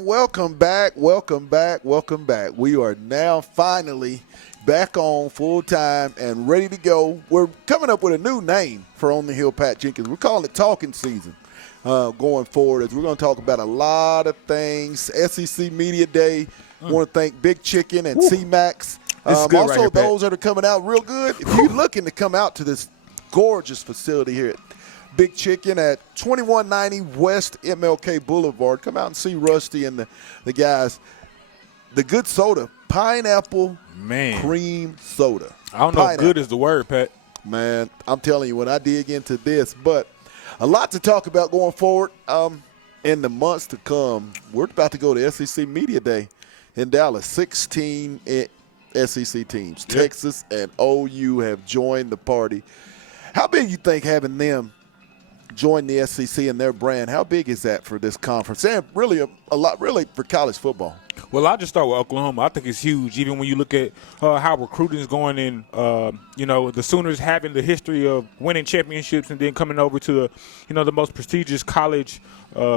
And welcome back. We are now finally back on full time and ready to go. We're coming up with a new name for On the Hill, Pat Jenkins. We're calling it Talking Season going forward, as we're going to talk about a lot of things. SEC Media Day. Want to thank Big Chicken and C-Max. Also, right here, those that are coming out real good. If you're looking to come out to this gorgeous facility here at Big Chicken at 2190 West MLK Boulevard, come out and see Rusty and the guys. The good soda, pineapple cream soda. I don't know if good is the word, Pat. Man, I'm telling you, when I dig into this, but a lot to talk about going forward in the months to come. We're about to go to SEC Media Day in Dallas. 16 SEC teams. Yep. Texas and OU have joined the party. How big you think having them join the SEC and their brand, how big is that for this conference? And really a lot really for college football. Well, I'll just start with Oklahoma. I think it's huge, even when you look at how recruiting is going in. The Sooners having the history of winning championships and then coming over to the most prestigious college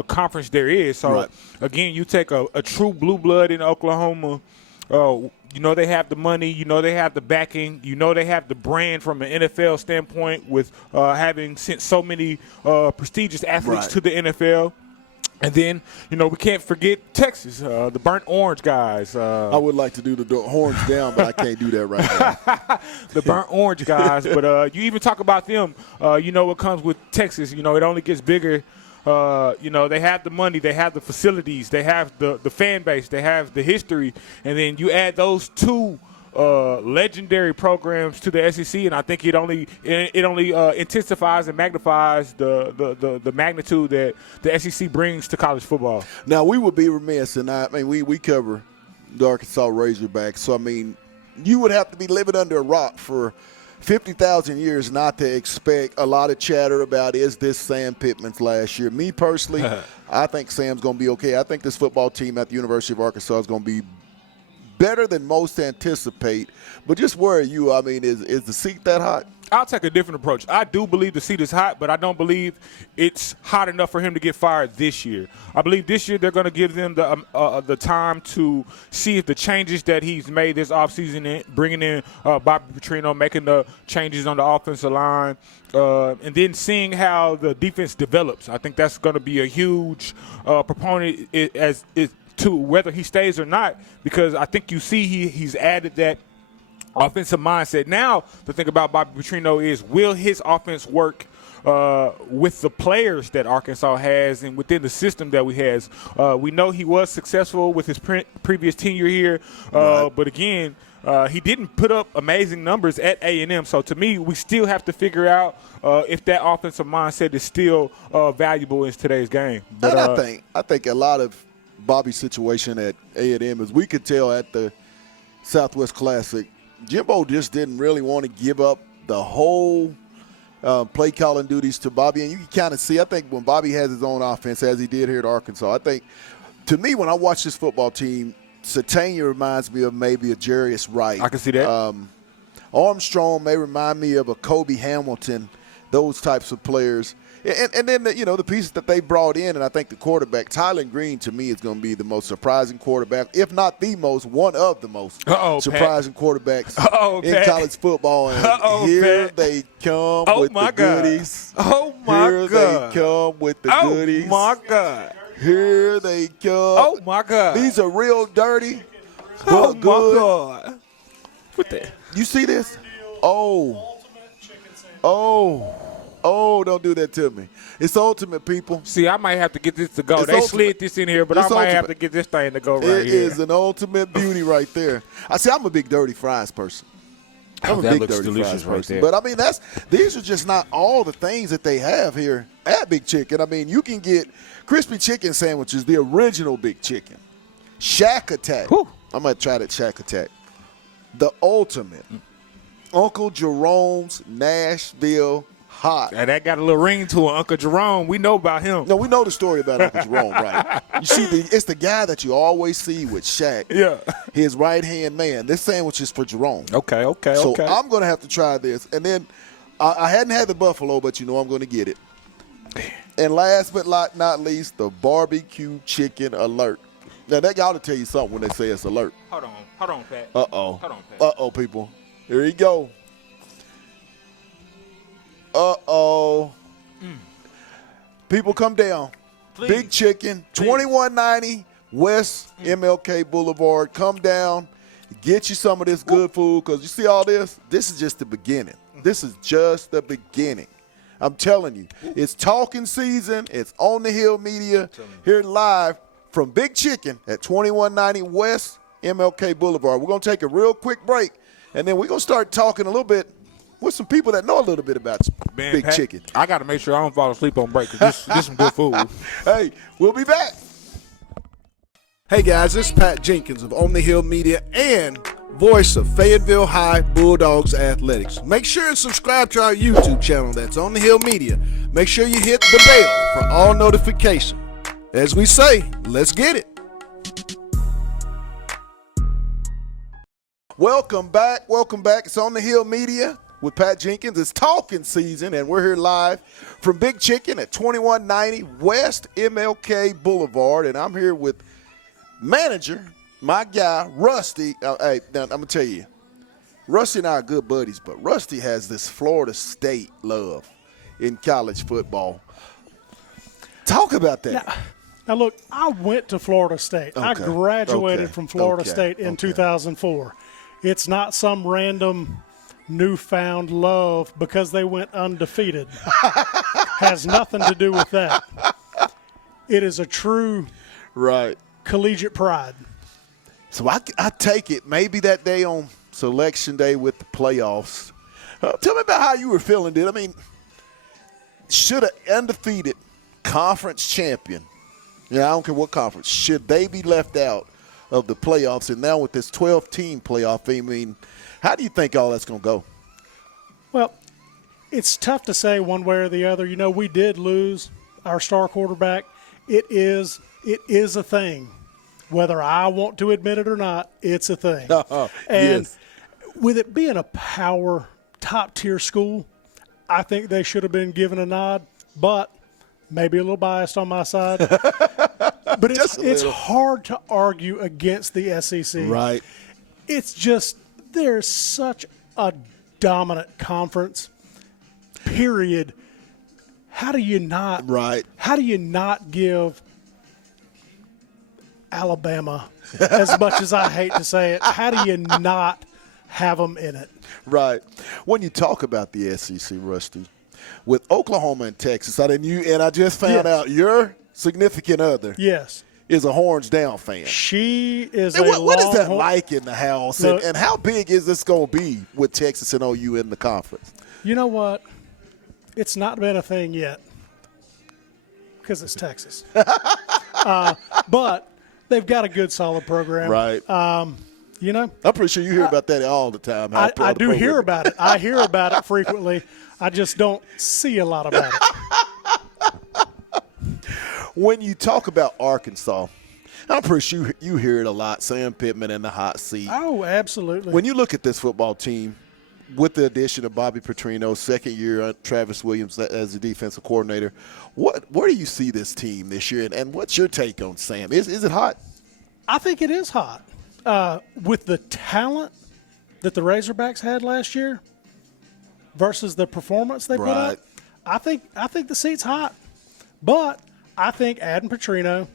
conference there is. So, Again, you take a true blue blood in Oklahoma. They have the money. They have the backing. They have the brand from an NFL standpoint with having sent so many prestigious athletes to the NFL. And then, we can't forget Texas, the burnt orange guys. I would like to do the horns down, but I can't do that right now. The burnt orange guys. But you even talk about them, what comes with Texas. It only gets bigger. They have the money, they have the facilities, they have the fan base, they have the history. And then you add those two legendary programs to the SEC, and I think it only intensifies and magnifies the magnitude that the SEC brings to college football. Now, we would be remiss, and we cover the Arkansas Razorbacks, so you would have to be living under a rock for 50,000 years not to expect a lot of chatter about, is this Sam Pittman's last year? Me personally, I think Sam's going to be okay. I think this football team at the University of Arkansas is going to be better than most anticipate. But just where are you? Is the seat that hot? I'll take a different approach. I do believe the seat is hot, but I don't believe it's hot enough for him to get fired this year. I believe this year they're going to give them the time to see if the changes that he's made this offseason, bringing in Bobby Petrino, making the changes on the offensive line, and then seeing how the defense develops. I think that's going to be a huge proponent to whether he stays or not, because I think you see he's added that offensive mindset. Now, the thing about Bobby Petrino is, will his offense work with the players that Arkansas has and within the system that we has? We know he was successful with his previous tenure here, but again, he didn't put up amazing numbers at A&M. So to me, we still have to figure out if that offensive mindset is still valuable in today's game. But I think a lot of Bobby's situation at A&M, as we could tell at the Southwest Classic, Jimbo just didn't really want to give up the whole play calling duties to Bobby. And you can kind of see, I think, when Bobby has his own offense, as he did here at Arkansas, I think, to me, when I watch this football team, Satania reminds me of maybe a Jarius Wright. I can see that. Armstrong may remind me of a Kobe Hamilton, those types of players. And then, the pieces that they brought in, and I think the quarterback, Tylen Green, to me, is going to be the most surprising quarterback, if not the most, one of the most surprising quarterbacks in college football. And here they come with the goodies. Oh, my God. Here they come with the goodies. Oh, my God. Here they come. Oh, my God. These are real dirty, but good. My God. What the? You see this? Oh, don't do that to me. It's ultimate, people. See, I might have to get this to go. They slid this in here, but I might have to get this thing to go right here. It is an ultimate beauty right there. I'm a big dirty fries person. I'm a big dirty fries person. But, these are just not all the things that they have here at Big Chicken. You can get crispy chicken sandwiches, the original Big Chicken. Shack Attack. Whew. I'm going to try that Shack Attack. The ultimate. Uncle Jerome's Nashville Hot. And that got a little ring to it. Uncle Jerome, we know about him. No, we know the story about Uncle Jerome, right? You see, it's the guy that you always see with Shaq. Yeah. His right-hand man. This sandwich is for Jerome. Okay. So I'm going to have to try this. And then I hadn't had the buffalo, but I'm going to get it. And last but not least, the barbecue chicken alert. Now, that got to tell you something when they say it's alert. Hold on, Pat. Uh-oh. Hold on, Pat. Uh-oh, people. Here you go. Uh-oh. People, come down. Please. Big Chicken, 2190 West MLK Boulevard. Come down. Get you some of this good food, because you see all this? This is just the beginning. This is just the beginning. I'm telling you. It's talking season. It's On the Hill Media here live from Big Chicken at 2190 West MLK Boulevard. We're going to take a real quick break, and then we're going to start talking a little bit with some people that know a little bit about Big Pat, Chicken. I got to make sure I don't fall asleep on break, because this is some good food. Hey, we'll be back. Hey guys, this is Pat Jenkins of On the Hill Media and voice of Fayetteville High Bulldogs Athletics. Make sure and subscribe to our YouTube channel. That's On the Hill Media. Make sure you hit the bell for all notifications. As we say, let's get it. Welcome back. Welcome back. It's On the Hill Media with Pat Jenkins. It's talking season, and we're here live from Big Chicken at 2190 West MLK Boulevard. And I'm here with manager, my guy, Rusty. Hey, now, I'm going to tell you, Rusty and I are good buddies, but Rusty has this Florida State love in college football. Talk about that. Now, look, I went to Florida State. I Okay. graduated Okay. from Florida Okay. State in Okay. 2004. It's not some random newfound love because they went undefeated. Has nothing to do with that. It is a true Right. collegiate pride. So I take it maybe that day on Selection Day with the playoffs. Tell me about how you were feeling, dude. I mean, should an undefeated conference champion, I don't care what conference, should they be left out of the playoffs? And now with this 12-team playoff, I mean, how do you think all that's going to go? Well, it's tough to say one way or the other. You know, we did lose our star quarterback. It is a thing. Whether I want to admit it or not, it's a thing. And Yes. with it being a power top-tier school, I think they should have been given a nod, but maybe a little biased on my side. But Just a it's little. hard to argue against the SEC. Right. It's just there's such a dominant conference, period. How do you not Right. How do you not give Alabama, as much as I hate to say it, how do you not have them in it? Right. When you talk about the SEC, Rusty, with Oklahoma and Texas, I just found Yes. out your significant other Yes. is a Horns Down fan. She is And a what is that Longhorn- like in the house, Look- and how big is this going to be with Texas and OU in the conference? You know what? It's not been a thing yet because it's Texas. But they've got a good, solid program. Right. You know, I'm pretty sure you hear about that all the time. how I the do hear program- about it. I hear about it frequently. I just don't see a lot about it. When you talk about Arkansas, I'm pretty sure you hear it a lot. Sam Pittman in the hot seat. Oh, absolutely. When you look at this football team, with the addition of Bobby Petrino, second year, Travis Williams as the defensive coordinator, where do you see this team this year, and what's your take on Sam? Is it hot? I think it is hot. With the talent that the Razorbacks had last year versus the performance they put Right. up, I think the seat's hot. But I think adding Petrino,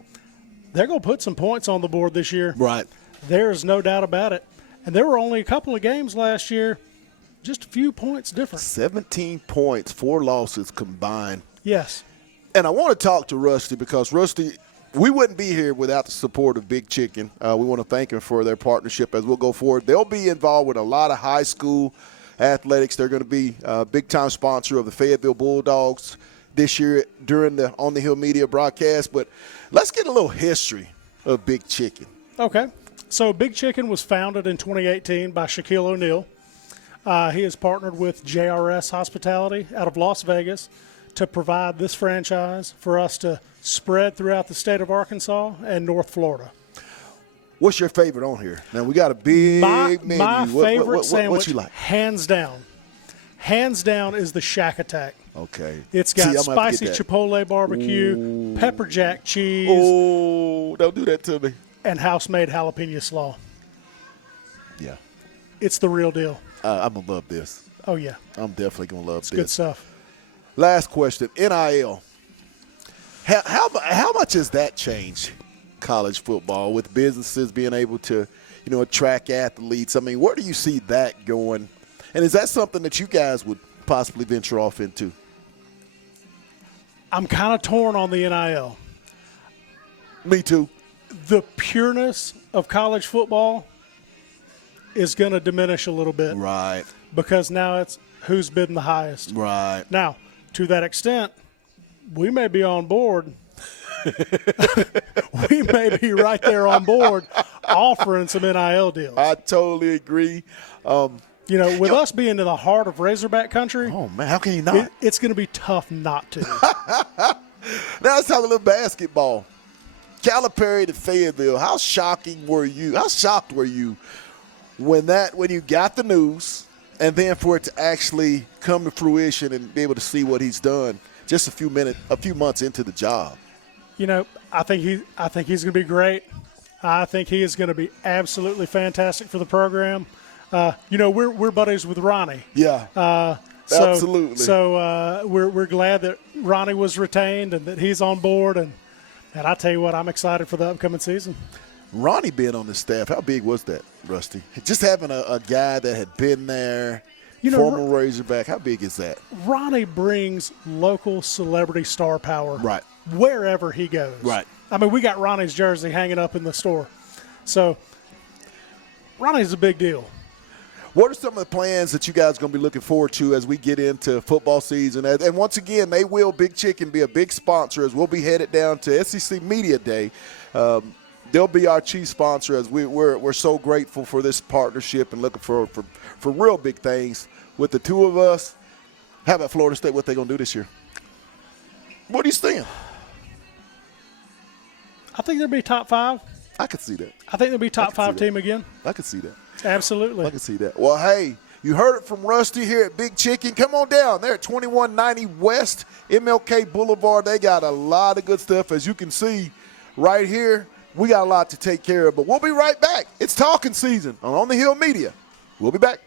they're going to put some points on the board this year. Right. There's no doubt about it. And there were only a couple of games last year, just a few points different. 17 points, 4 losses combined. Yes. And I want to talk to Rusty because, Rusty, we wouldn't be here without the support of Big Chicken. We want to thank them for their partnership as we'll go forward. They'll be involved with a lot of high school athletics. They're going to be a big-time sponsor of the Fayetteville Bulldogs this year during the On the Hill Media broadcast. But let's get a little history of Big Chicken. Okay. So Big Chicken was founded in 2018 by Shaquille O'Neal. He has partnered with JRS Hospitality out of Las Vegas to provide this franchise for us to spread throughout the state of Arkansas and North Florida. What's your favorite on here? Now, we got a big menu. My favorite sandwich, what you like? hands down, is the Shack Attack. Okay. It's See, got I'm gonna have to spicy get that. chipotle barbecue, pepper jack cheese, Oh, don't do that to me. and house-made jalapeno slaw. Yeah. It's the real deal. I'm going to love this. Oh, yeah. I'm definitely going to love It's this. good stuff. Last question, NIL. How much has that changed college football with businesses being able to, attract athletes? I mean, where do you see that going? And is that something that you guys would possibly venture off into? I'm kind of torn on the NIL. Me too. The pureness of college football is going to diminish a little bit. Right. Because now it's who's bidding the highest. Right. Now, to that extent, we may be on board. We may be right there on board offering some NIL deals. I totally agree. With us being in the heart of Razorback country, Oh, man, how can you not? it's going to be tough not to. Now let's talk a little basketball. Calipari to Fayetteville. How shocked were you when you got the news and then for it to actually come to fruition and be able to see what he's done just a few months into the job? I think he's going to be great. I think he is going to be absolutely fantastic for the program. We're buddies with Ronnie. Yeah. Absolutely. So we're glad that Ronnie was retained and that he's on board. And I tell you what, I'm excited for the upcoming season. Ronnie being on the staff, how big was that, Rusty? Just having a guy that had been there, former Razorback, how big is that? Ronnie brings local celebrity star power Right. wherever he goes. Right. I mean, we got Ronnie's jersey hanging up in the store. So Ronnie's a big deal. What are some of the plans that you guys are going to be looking forward to as we get into football season? And once again, Big Chicken, be a big sponsor as we'll be headed down to SEC Media Day. They'll be our chief sponsor as we're so grateful for this partnership and looking for real big things with the two of us. How about Florida State, what they going to do this year? What are you saying? I think they'll be top 5. I could see that. I think they'll be top 5 see that. team again. I could see that. Absolutely. I can see that. Well, hey, you heard it from Rusty here at Big Chicken. Come on down. They're at 2190 West MLK Boulevard. They got a lot of good stuff. As you can see right here, we got a lot to take care of. But we'll be right back. It's talking season on the Hill Media. We'll be back.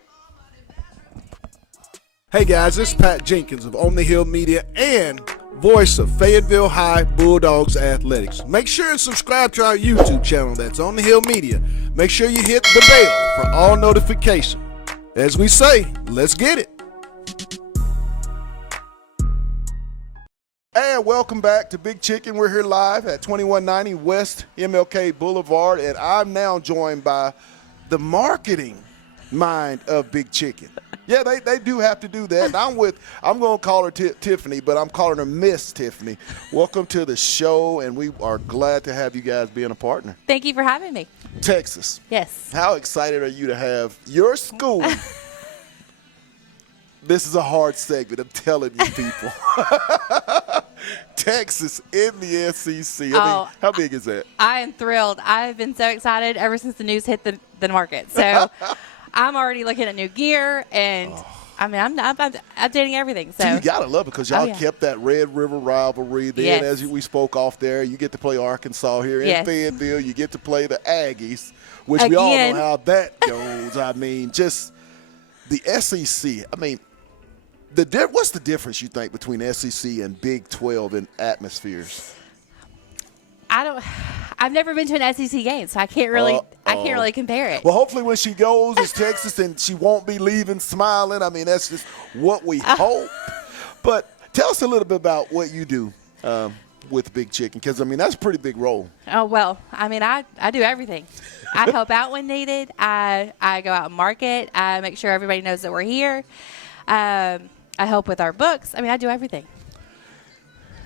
Hey guys, this is Pat Jenkins of On the Hill Media and voice of Fayetteville High Bulldogs Athletics. Make sure and subscribe to our YouTube channel. That's On the Hill Media. Make sure you hit the bell for all notifications. As we say, let's get it. And welcome back to Big Chicken. We're here live at 2190 West MLK Boulevard, and I'm now joined by the marketing mind of Big Chicken. Yeah, they do have to do that. And I'm going to call her Tiffany, but I'm calling her Miss Tiffany. Welcome to the show, and we are glad to have you guys being a partner. Thank you for having me. Texas. Yes. How excited are you to have your school? This is a hard segment, I'm telling you people. Texas in the SEC. I mean, how big is that? I am thrilled. I've been so excited ever since the news hit the market. So I'm already looking at new gear, and I mean, I'm updating everything. So you gotta love it because y'all kept that Red River rivalry. Then, Yes. as we spoke off there, you get to play Arkansas here in Yes. Fayetteville. You get to play the Aggies, which we all know how that goes. I mean, just the SEC. I mean, what's the difference you think between SEC and Big 12 in atmospheres? I've never been to an SEC game, so I can't really compare it. Well, hopefully when she goes, it's Texas, and she won't be leaving smiling. I mean, that's just what we hope. But tell us a little bit about what you do with Big Chicken, because, I mean, that's a pretty big role. Oh, well, I mean, I do everything. I help out when needed. I go out and market. I make sure everybody knows that we're here. I help with our books. I mean, I do everything.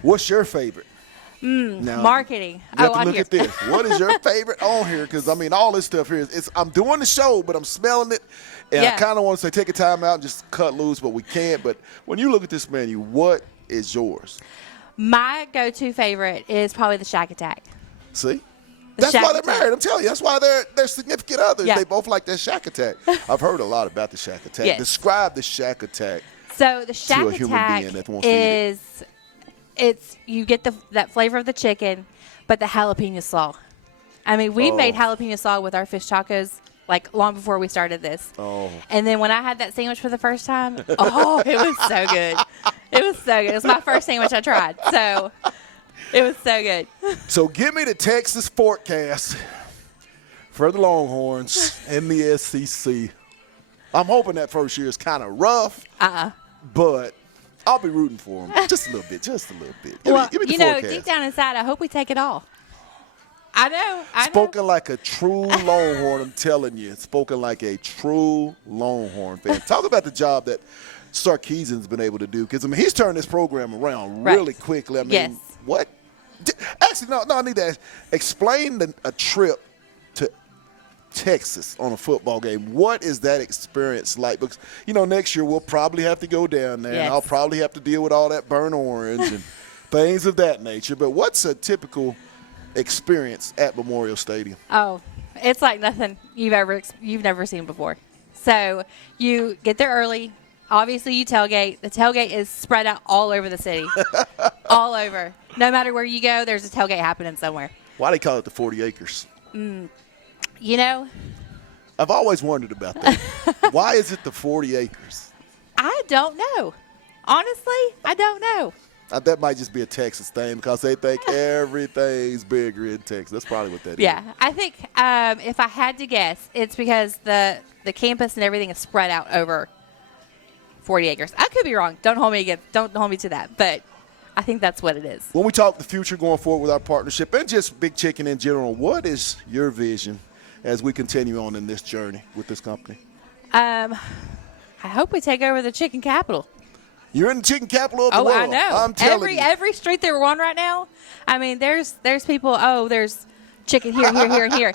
What's your favorite? Now, Marketing. You have to I'm look here. at this. What is your favorite on here? Because, I mean, all this stuff here I'm doing the show, but I'm smelling it. And I kind of want to say take a time out and just cut loose, but we can't. But when you look at this menu, what is yours? My go-to favorite is probably the Shack Attack. See? The That's Shack why they're Attack. married. I'm telling you. That's why they're significant others. Yeah. They both like that Shack Attack. I've heard a lot about the Shack Attack. Yes. Describe the Shack Attack. So the Shack a human Attack being that wants to eat is you get that flavor of the chicken, but the jalapeno slaw. I mean, we made jalapeno salad with our fish tacos like long before we started this. Oh. And then when I had that sandwich for the first time, it was so good. It was so good. It was my first sandwich I tried. So it was so good. So give me the Texas forecast for the Longhorns in the SEC. I'm hoping that first year is kind of rough, but I'll be rooting for them just a little bit, Give me the forecast. Deep down inside, I hope we take it all. I know. Spoken like a true Longhorn, I'm telling you. Spoken like a true Longhorn fan. Talk about the job that Sarkisian's been able to do, because, I mean, he's turned this program around really quickly. I mean, Yes. what? Actually, no, I need to explain a trip to Texas on a football game. What is that experience like? Because, next year we'll probably have to go down there, and I'll probably have to deal with all that burnt orange and things of that nature. But what's a typical experience at Memorial Stadium? Oh, it's like nothing you've never seen before. So you get there early. Obviously, you tailgate. The tailgate is spread out all over the city, all over. No matter where you go, there's a tailgate happening somewhere. Why do they call it the 40 acres? I've always wondered about that. Why is it the 40 acres? I don't know. Honestly, I don't know. That might just be a Texas thing, because they think everything's bigger in Texas. That's probably what that is. Yeah, I think if I had to guess, it's because the campus and everything is spread out over 40 acres. I could be wrong. Don't hold me to that. But I think that's what it is. When we talk the future going forward with our partnership and just Big Chicken in general, what is your vision as we continue on in this journey with this company? I hope we take over the chicken capital. You're in the chicken capital of the world. I know. I'm telling you. Every street that we're on right now, I mean, there's people, there's chicken here, and here.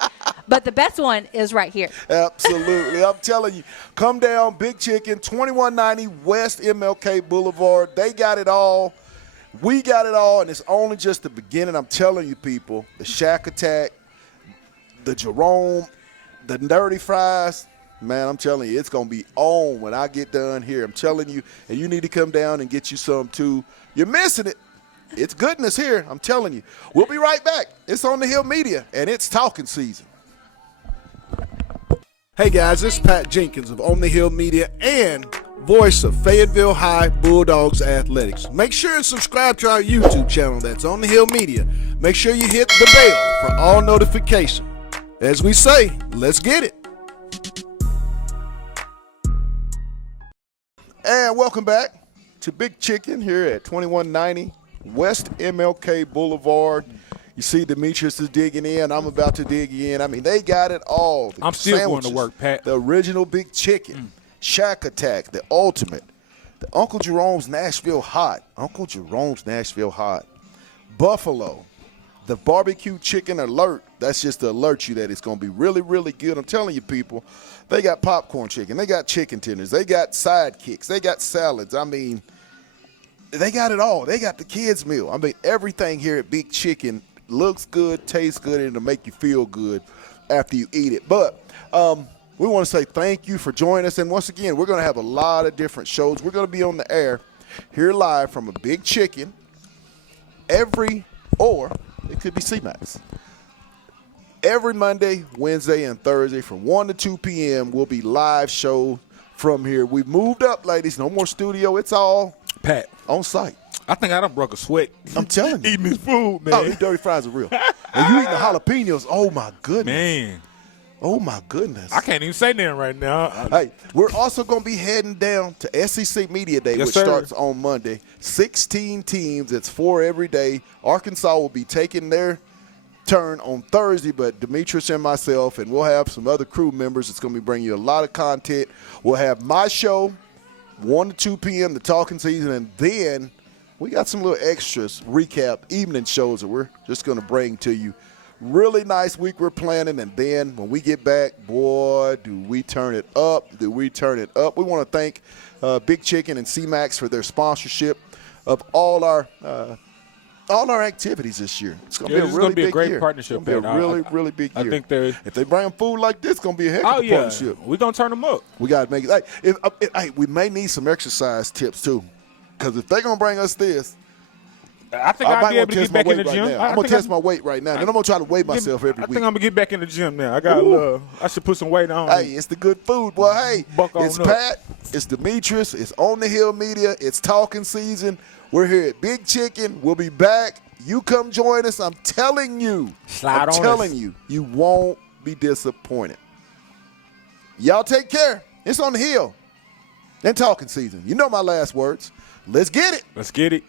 But the best one is right here. Absolutely. I'm telling you, come down, Big Chicken, 2190 West MLK Boulevard. They got it all. We got it all, and it's only just the beginning. I'm telling you, people, the Shack Attack, the Jerome, the Dirty Fries, man, I'm telling you, it's going to be on when I get done here. I'm telling you, and you need to come down and get you some too. You're missing it. It's goodness here. I'm telling you. We'll be right back. It's On the Hill Media, and it's talking season. Hey guys, this is Pat Jenkins of On the Hill Media and voice of Fayetteville High Bulldogs Athletics. Make sure and subscribe to our YouTube channel. That's On the Hill Media. Make sure you hit the bell for all notifications. As we say, let's get it. And welcome back to Big Chicken here at 2190 West MLK Boulevard. You see Demetrius is digging in. I'm about to dig in. I mean, they got it all. I'm still going to work, Pat. The original Big Chicken, Shack Attack, the ultimate, the Uncle Jerome's Nashville Hot, Buffalo, the barbecue chicken alert. That's just to alert you that it's going to be really, really good. I'm telling you, people, they got popcorn chicken. They got chicken tenders. They got sidekicks. They got salads. I mean, they got it all. They got the kids' meal. I mean, everything here at Big Chicken looks good, tastes good, and it'll make you feel good after you eat it. But we want to say thank you for joining us. And once again, we're going to have a lot of different shows. We're going to be on the air here live from a Big Chicken or it could be C-Max. Every Monday, Wednesday, and Thursday from 1 to 2 p.m. will be live show from here. We've moved up, ladies. No more studio. It's all Pat, on site. I think I done broke a sweat. I'm telling you. Eating this food, man. Oh, these dirty fries are real. And you eating the jalapenos. Oh, my goodness. Man. Oh, my goodness. I can't even say nothing right now. Hey, we're also going to be heading down to SEC Media Day, which starts on Monday. 16 teams. It's 4 every day. Arkansas will be taking their turn on Thursday, but Demetrius and myself, and we'll have some other crew members. It's going to be bringing you a lot of content. We'll have my show, 1 to 2 p.m., the talking season, and then we got some little extras, recap, evening shows that we're just going to bring to you. Really nice week we're planning, and then when we get back, boy, do we turn it up. We want to thank Big Chicken and C-Max for their sponsorship of all our activities this year. It's going to be a really big great year. partnership. It's going to be a really big year. I think if they bring food like this, it's going to be a heck of a partnership. We're going to turn them up. We got to make it. We may need some exercise tips, too, because if they're going to bring us this, I think I I'll might be want able to to test get my back in weight the right gym. now. I'm going to test my weight right now. Then I'm going to try to weigh myself every I week. think I'm gonna get back in the gym now. I got a little. I should put some weight on. Hey, it's the good food, boy. Hey, Buck on it's up. Pat, it's Demetrius, it's On the Hill Media, it's talking season. We're here at Big Chicken. We'll be back. You come join us. I'm telling you. Slide I'm on telling us. you, you won't be disappointed. Y'all take care. It's On the Hill and talking season. You know my last words. Let's get it. Let's get it.